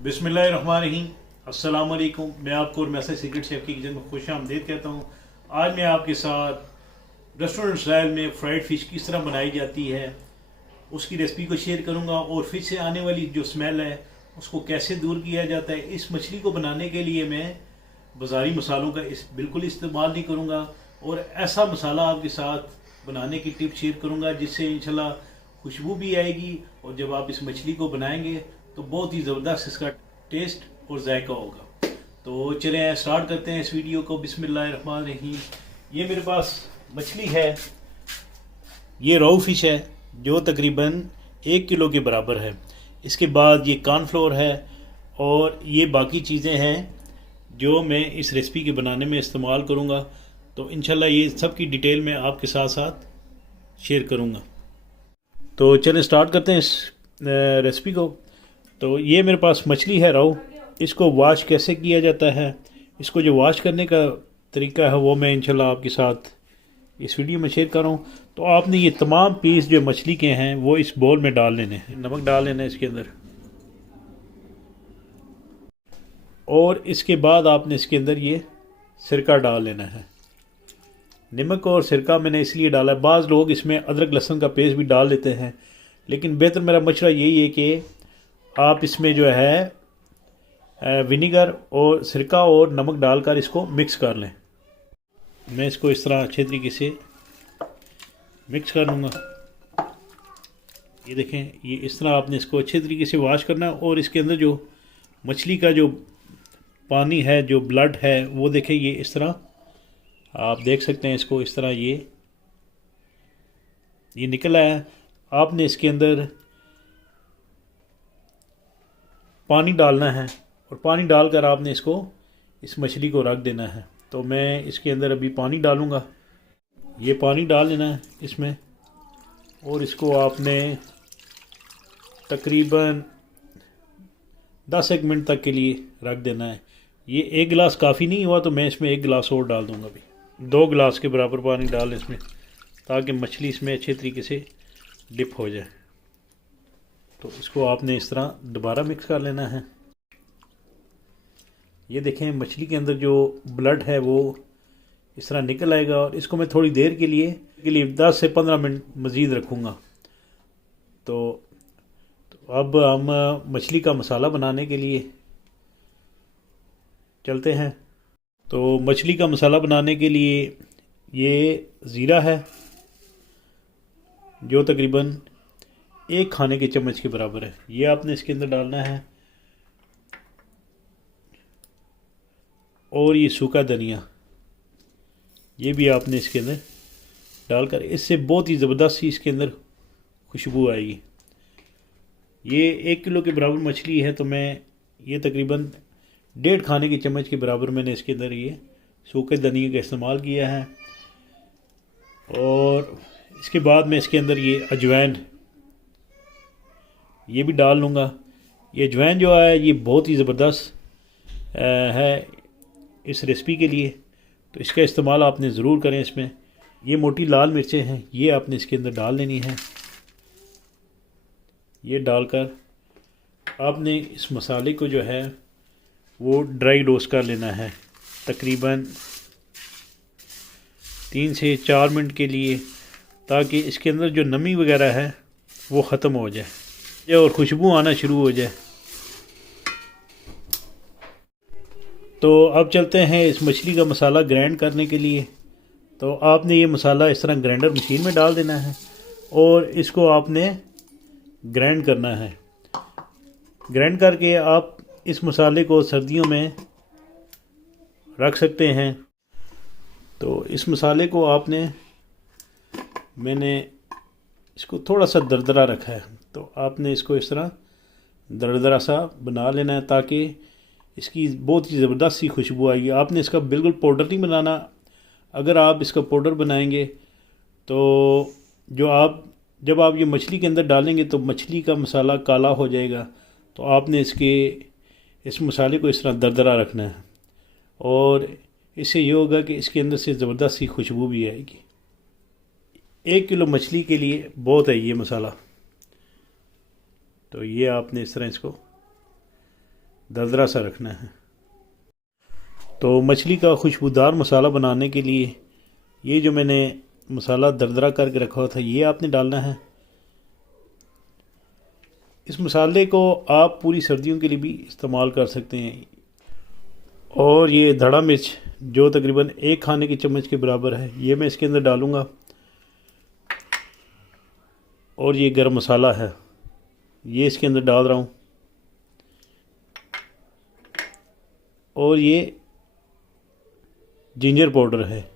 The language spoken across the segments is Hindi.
बिस्मिल्लाहिर्रहमानिर्रहीम। अस्सलाम वालेकुम। मैं आपको और मैसेज सीक्रेट शेफ की किचन में खुश आमदीद कहता हूँ। आज मैं आपके साथ रेस्टोरेंट स्टाइल में फ्राइड फ़िश किस तरह बनाई जाती है उसकी रेसिपी को शेयर करूँगा, और फिश से आने वाली जो स्मेल है उसको कैसे दूर किया जाता है। इस मछली को बनाने के लिए मैं बाज़ारी मसालों का बिल्कुल इस्तेमाल नहीं करूँगा, और ऐसा मसाला आपके साथ बनाने की टिप शेयर करूँगा जिससे इंशाल्लाह खुशबू भी आएगी, और जब आप इस मछली को बनाएंगे तो बहुत ही ज़बरदस्त इसका टेस्ट और जायका होगा। तो चलें स्टार्ट करते हैं इस वीडियो को। बिस्मिल्लाहिर्रहमानिर्रहीम। ये मेरे पास मछली है, ये रोहू फिश है जो तकरीबन 1 किलो के बराबर है। इसके बाद ये कॉर्नफ्लोर है, और ये बाकी चीज़ें हैं जो मैं इस रेसिपी के बनाने में इस्तेमाल करूँगा। तो इंशाल्लाह ये सब की डिटेल मैं आपके साथ साथ शेयर करूँगा। तो चलें स्टार्ट करते हैं इस रेसिपी को। तो ये मेरे पास मछली है रोहू। इसको वॉश कैसे किया जाता है, इसको जो वॉश करने का तरीका है वो मैं इंशाल्लाह आपके साथ इस वीडियो में शेयर कर रहा हूँ। तो आपने ये तमाम पीस जो मछली के हैं वो इस बोल में डाल लेने हैं। नमक डाल लेना है इसके अंदर, और इसके बाद आपने इसके अंदर ये सिरका डाल लेना है। नमक और सिरका मैंने इसलिए डाला है, बाज़ लोग इसमें अदरक लहसुन का पेस्ट भी डाल लेते हैं, लेकिन बेहतर मेरा मशवरा यही है कि आप इसमें जो है विनीगर और सिरका और नमक डालकर इसको मिक्स कर लें। मैं इसको इस तरह अच्छे तरीके से मिक्स कर लूँगा। ये देखें, ये इस तरह आपने इसको अच्छे तरीके से वॉश करना है, और इसके अंदर जो मछली का जो पानी है, जो ब्लड है, वो देखें ये इस तरह आप देख सकते हैं। इसको इस तरह ये निकल आया है। आपने इसके अंदर पानी डालना है, और पानी डालकर आपने इसको इस मछली को रख देना है। तो मैं इसके अंदर अभी पानी डालूँगा। ये पानी डाल लेना है इसमें, और इसको आपने तकरीबन 10 मिनट तक के लिए रख देना है। ये 1 गिलास काफ़ी नहीं हुआ तो मैं इसमें 1 गिलास और डाल दूँगा। अभी 2 गिलास के बराबर पानी डाल इसमें, ताकि मछली इसमें अच्छे तरीके से डिप हो जाए। तो इसको आपने इस तरह दोबारा मिक्स कर लेना है। ये देखें, मछली के अंदर जो ब्लड है वो इस तरह निकल आएगा, और इसको मैं थोड़ी देर के लिए 10 से 15 मिनट मज़ीद रखूँगा। तो अब हम मछली का मसाला बनाने के लिए चलते हैं। तो मछली का मसाला बनाने के लिए ये ज़ीरा है जो तकरीबन 1 खाने के चम्मच के बराबर है, ये आपने इसके अंदर डालना है। और ये सूखा धनिया, ये भी आपने इसके अंदर डालकर, इससे बहुत ही ज़बरदस्त सी इसके अंदर खुशबू आएगी। ये 1 किलो के बराबर मछली है, तो मैं ये तकरीबन 1.5 खाने के चम्मच के बराबर मैंने इसके अंदर ये सूखे धनिया का इस्तेमाल किया है। और इसके बाद मैं इसके अंदर ये अजवाइन ये भी डाल लूँगा। ये अजवाइन जो है ये बहुत ही ज़बरदस्त है इस रेसिपी के लिए, तो इसका इस्तेमाल आपने ज़रूर करें। इसमें ये मोटी लाल मिर्चें हैं, ये आपने इसके अंदर डाल लेनी है। ये डालकर आपने इस मसाले को जो है वो ड्राई रोस्ट कर लेना है तकरीबन 3 से 4 मिनट के लिए, ताकि इसके अंदर जो नमी वगैरह है वो ख़त्म हो जाए और खुशबू आना शुरू हो जाए। तो अब चलते हैं इस मछली का मसाला ग्राइंड करने के लिए। तो आपने ये मसाला इस तरह ग्राइंडर मशीन में डाल देना है, और इसको आपने ग्राइंड करना है। ग्राइंड करके आप इस मसाले को सर्दियों में रख सकते हैं। तो इस मसाले को मैंने इसको थोड़ा सा दरदरा रखा है, तो आपने इसको इस तरह दरदरा सा बना लेना है, ताकि इसकी बहुत ही ज़बरदस्त सी खुशबू आएगी। आपने इसका बिल्कुल पाउडर नहीं बनाना। अगर आप इसका पाउडर बनाएंगे तो जब आप ये मछली के अंदर डालेंगे तो मछली का मसाला काला हो जाएगा। तो आपने इस मसाले को इस तरह दरदरा रखना है, और इससे ये होगा कि इसके अंदर से ज़बरदस्त सी खुशबू भी आएगी। 1 किलो मछली के लिए बहुत है ये मसाला। तो ये आपने इस तरह इसको दरदरा सा रखना है। तो मछली का खुशबूदार मसाला बनाने के लिए ये जो मैंने मसाला दरदरा करके रखा हुआ था ये आपने डालना है। इस मसाले को आप पूरी सर्दियों के लिए भी इस्तेमाल कर सकते हैं। और ये धड़ा मिर्च जो तकरीबन 1 खाने की चम्मच के बराबर है ये मैं इसके अंदर डालूँगा। और ये गरम मसाला है ये इसके अंदर डाल रहा हूँ। और ये जिंजर पाउडर है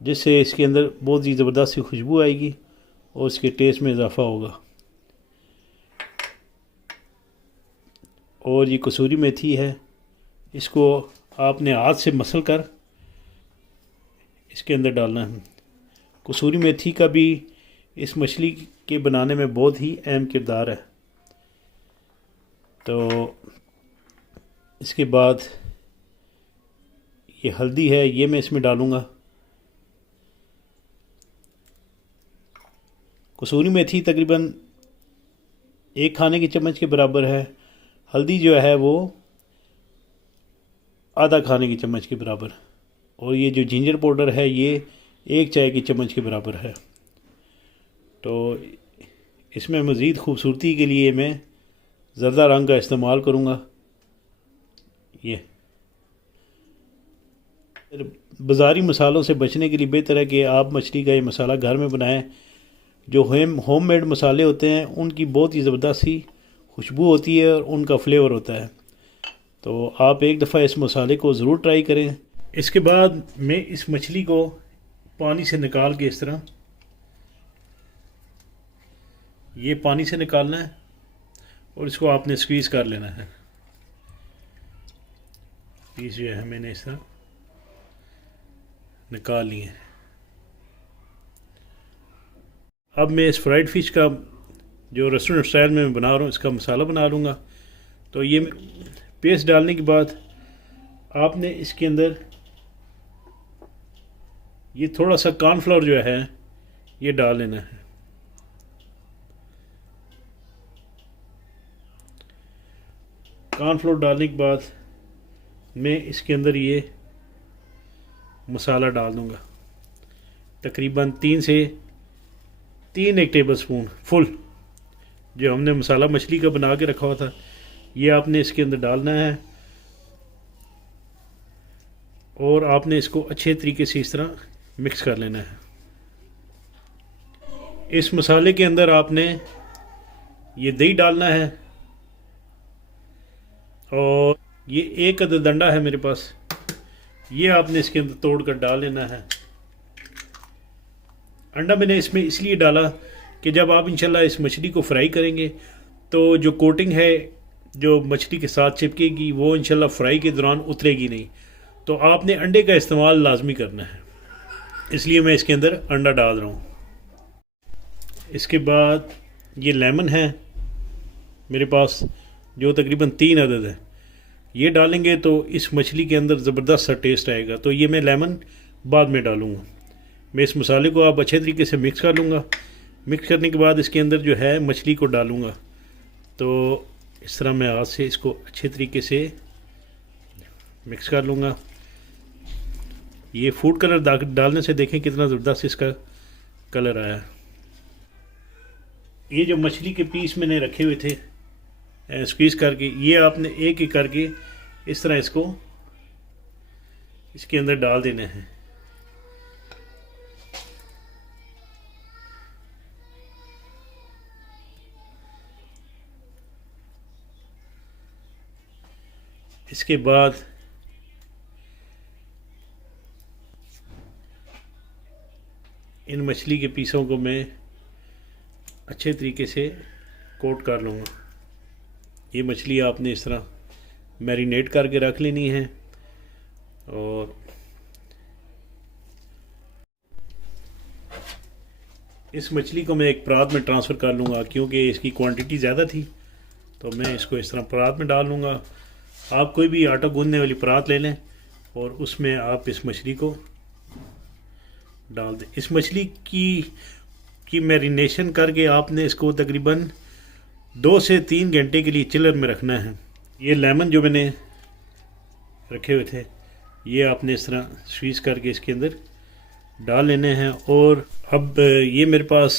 जिससे इसके अंदर बहुत ही ज़बरदस्त सी खुशबू आएगी और इसके टेस्ट में इजाफ़ा होगा। और ये कसूरी मेथी है, इसको आपने हाथ से मसल कर इसके अंदर डालना है। कसूरी मेथी का भी इस मछली के बनाने में बहुत ही अहम किरदार है। तो इसके बाद ये हल्दी है ये मैं इसमें डालूँगा। कसूरी मेथी तकरीबन 1 खाने की चम्मच के बराबर है। हल्दी जो है वो आधा खाने की चम्मच के बराबर। और ये जो जिंजर पाउडर है ये 1 चाय की चम्मच के बराबर है। तो इसमें मज़ीद खूबसूरती के लिए मैं ज़र्दा रंग का इस्तेमाल करूँगा। ये बाज़ारी मसालों से बचने के लिए बेहतर है कि आप मछली का ये मसाला घर में बनाएं। जो होममेड मसाले होते हैं उनकी बहुत ही ज़बरदस्त सी खुशबू होती है और उनका फ्लेवर होता है। तो आप एक दफ़ा इस मसाले को ज़रूर ट्राई करें। इसके बाद मैं इस मछली को पानी से निकाल के इस तरह ये पानी से निकालना है और इसको आपने स्क्वीज़ कर लेना है। पीस जो है मैंने इस तरह निकाल लिए। अब मैं इस फ्राइड फ़िश का जो रेस्टोरेंट स्टाइल में मैं बना रहा हूँ इसका मसाला बना लूँगा। तो ये पेस्ट डालने के बाद आपने इसके अंदर ये थोड़ा सा कॉर्नफ्लोर जो है ये डाल लेना है। कॉर्नफ्लोर डालने के बाद मैं इसके अंदर ये मसाला डाल दूँगा। तकरीबन 3 से 3 टेबल स्पून फुल जो हमने मसाला मछली का बना के रखा हुआ था ये आपने इसके अंदर डालना है। और आपने इसको अच्छे तरीके से इस तरह मिक्स कर लेना है। इस मसाले के अंदर आपने ये दही डालना है। और ये 1 अदद अंडा है मेरे पास ये आपने इसके अंदर तोड़ कर डाल लेना है। अंडा मैंने इसमें इसलिए डाला कि जब आप इंशाल्लाह इस मछली को फ्राई करेंगे तो जो कोटिंग है जो मछली के साथ चिपकेगी वो इंशाल्लाह फ्राई के दौरान उतरेगी नहीं। तो आपने अंडे का इस्तेमाल लाजमी करना है, इसलिए मैं इसके अंदर अंडा डाल रहा हूँ। इसके बाद ये लेमन है मेरे पास जो तकरीबन 3 अदद है ये डालेंगे तो इस मछली के अंदर ज़बरदस्त सा टेस्ट आएगा। तो ये मैं लेमन बाद में डालूँगा। मैं इस मसाले को आप अच्छे तरीके से मिक्स कर लूँगा। मिक्स करने के बाद इसके अंदर जो है मछली को डालूँगा। तो इस तरह मैं हाथ से इसको अच्छे तरीके से मिक्स कर लूँगा। ये फूड कलर डालने से देखें कितना ज़बरदस्त इसका कलर आया। ये जो मछली के पीस मैंने रखे हुए थे स्क्वीज़ करके ये आपने एक एक करके इस तरह इसको इसके अंदर डाल देने हैं। इसके बाद इन मछली के पीसों को मैं अच्छे तरीके से कोट कर लूँगा। ये मछली आपने इस तरह मैरिनेट करके रख लेनी है। और इस मछली को मैं एक परात में ट्रांसफ़र कर लूँगा क्योंकि इसकी क्वांटिटी ज़्यादा थी तो मैं इसको इस तरह परात में डाल लूँगा। आप कोई भी आटा गूंदने वाली परात ले लें और उसमें आप इस मछली को डाल दें। इस मछली की मैरिनेशन करके आपने इसको तकरीबन 2 से 3 घंटे के लिए चिलर में रखना है। ये लेमन जो मैंने रखे हुए थे ये आपने इस तरह स्क्वीज़ करके इसके अंदर डाल लेने हैं। और अब ये मेरे पास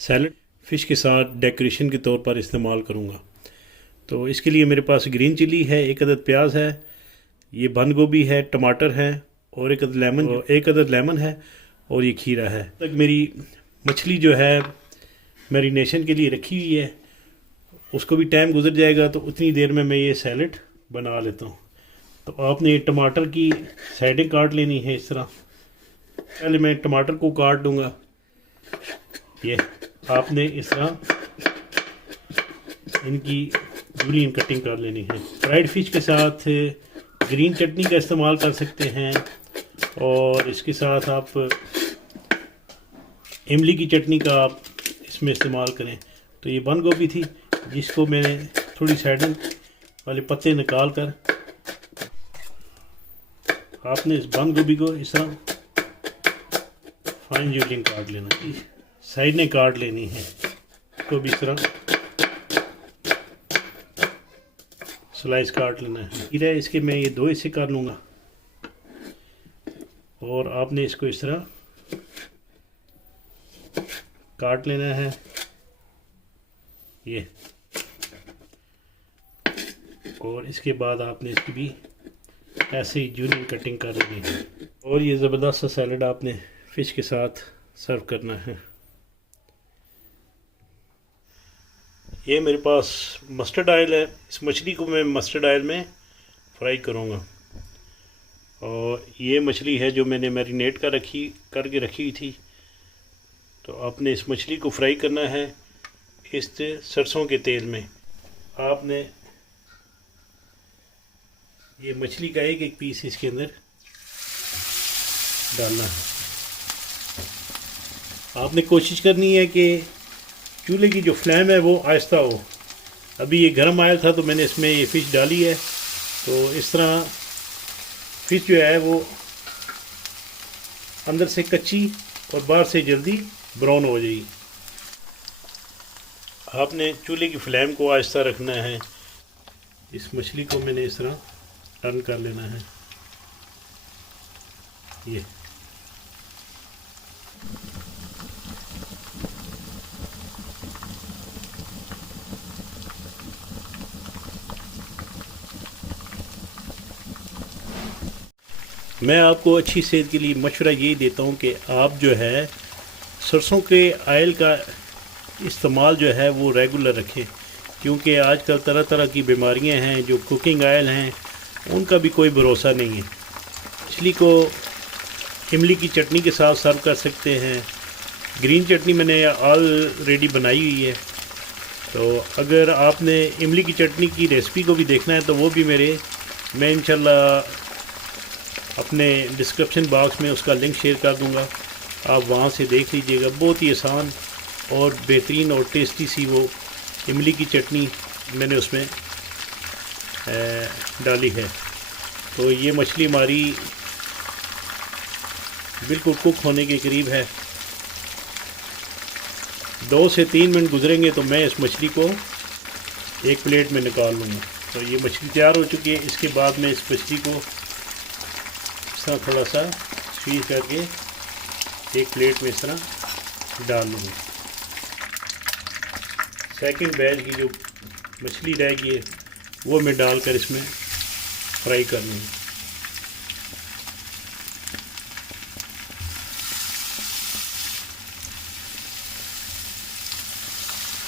सैलड फ़िश के साथ डेकोरेशन के तौर पर इस्तेमाल करूँगा। तो इसके लिए मेरे पास ग्रीन चिली है, 1 अदद प्याज है, ये बंद गोभी है, टमाटर है और 1 अदद लेमन है और ये खीरा है। तक मेरी मछली जो है मैरिनेशन के लिए रखी हुई है, उसको भी टाइम गुजर जाएगा, तो उतनी देर में मैं ये सैलड बना लेता हूँ। तो आपने टमाटर की साइडें काट लेनी है इस तरह। पहले मैं टमाटर को काट दूँगा, ये आपने इस तरह इनकी पूरी कटिंग कर लेनी है। फ्राइड फ़िश के साथ ग्रीन चटनी का इस्तेमाल कर सकते हैं और इसके साथ आप इमली की चटनी का आप इसमें इस्तेमाल करें। तो ये बंद गोभी थी जिसको मैंने थोड़ी साइडन वाले पत्ते निकाल कर आपने इस बंद गोभी को इस तरह फाइन जूलिंग काट लेना, साइड ने काट लेनी है। तो भी इस तरह स्लाइस काट लेना है। खीरा इसके मैं ये 2 हिस्से कर लूँगा और आपने इसको इस तरह काट लेना है ये। और इसके बाद आपने इसकी भी ऐसे ही जूनियर कटिंग कर लेनी है। और ये ज़बरदस्त सा सैलड आपने फ़िश के साथ सर्व करना है। ये मेरे पास मस्टर्ड ऑयल है, इस मछली को मैं मस्टर्ड ऑयल में फ्राई करूँगा। और ये मछली है जो मैंने मैरिनेट करके रखी हुई थी। तो आपने इस मछली को फ्राई करना है इस सरसों के तेल में। आपने ये मछली का एक पीस इसके अंदर डालना है। आपने कोशिश करनी है कि चूल्हे की जो फ्लेम है वो आहिस्ता हो। अभी ये गर्म आयल था तो मैंने इसमें ये फ़िश डाली है। तो इस तरह फ़िश जो है वो अंदर से कच्ची और बाहर से जल्दी ब्राउन हो जाएगी। आपने चूल्हे की फ्लेम को आहिस्ता रखना है। इस मछली को मैंने इस तरह टर्न कर लेना है ये। मैं आपको अच्छी सेहत के लिए मशवरा यही देता हूँ कि आप जो है सरसों के ऑयल का इस्तेमाल जो है वो रेगुलर रखें, क्योंकि आजकल तरह तरह की बीमारियां हैं। जो कुकिंग ऑयल हैं उनका भी कोई भरोसा नहीं है। मछली को इमली की चटनी के साथ सर्व कर सकते हैं। ग्रीन चटनी मैंने ऑलरेडी बनाई हुई है। तो अगर आपने इमली की चटनी की रेसिपी को भी देखना है तो वो भी मैं इंशाल्लाह अपने डिस्क्रिप्शन बॉक्स में उसका लिंक शेयर कर दूंगा, आप वहाँ से देख लीजिएगा। बहुत ही आसान और बेहतरीन और टेस्टी सी वो इमली की चटनी मैंने उसमें डाली है। तो ये मछली हमारी बिल्कुल कुक होने के करीब है। 2 से 3 मिनट गुजरेंगे तो मैं इस मछली को एक प्लेट में निकाल लूँगा। तो ये मछली तैयार हो चुकी है। इसके बाद मैं इस मछली को इस तरह थोड़ा सा स्क्वीज़ करके एक प्लेट में इस तरह डाल लूँगा। सेकंड बैच की जो मछली रहेगी वो मैं डालकर इसमें फ्राई कर लूँगा।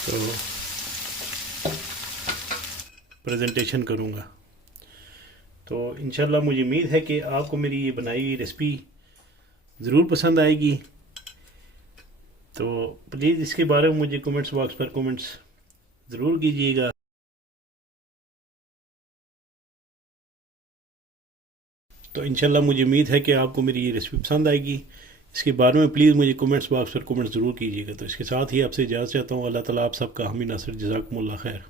तो प्रेजेंटेशन करूँगा। तो इंशाल्लाह मुझे उम्मीद है कि आपको मेरी ये बनाई हुई रेसिपी ज़रूर पसंद आएगी। तो प्लीज़ इसके बारे में मुझे कमेंट्स बॉक्स पर कमेंट्स ज़रूर कीजिएगा। तो इंशाल्लाह मुझे उम्मीद है कि आपको मेरी ये रेसिपी पसंद आएगी। इसके बारे में प्लीज़ मुझे कमेंट्स बॉक्स पर कमेंट्स ज़रूर कीजिएगा। तो इसके साथ ही आपसे इजाज़त चाहता हूँ। अल्लाह ताला आप सबका हामी नासिर, जज़ाकुमुल्लाह खैर।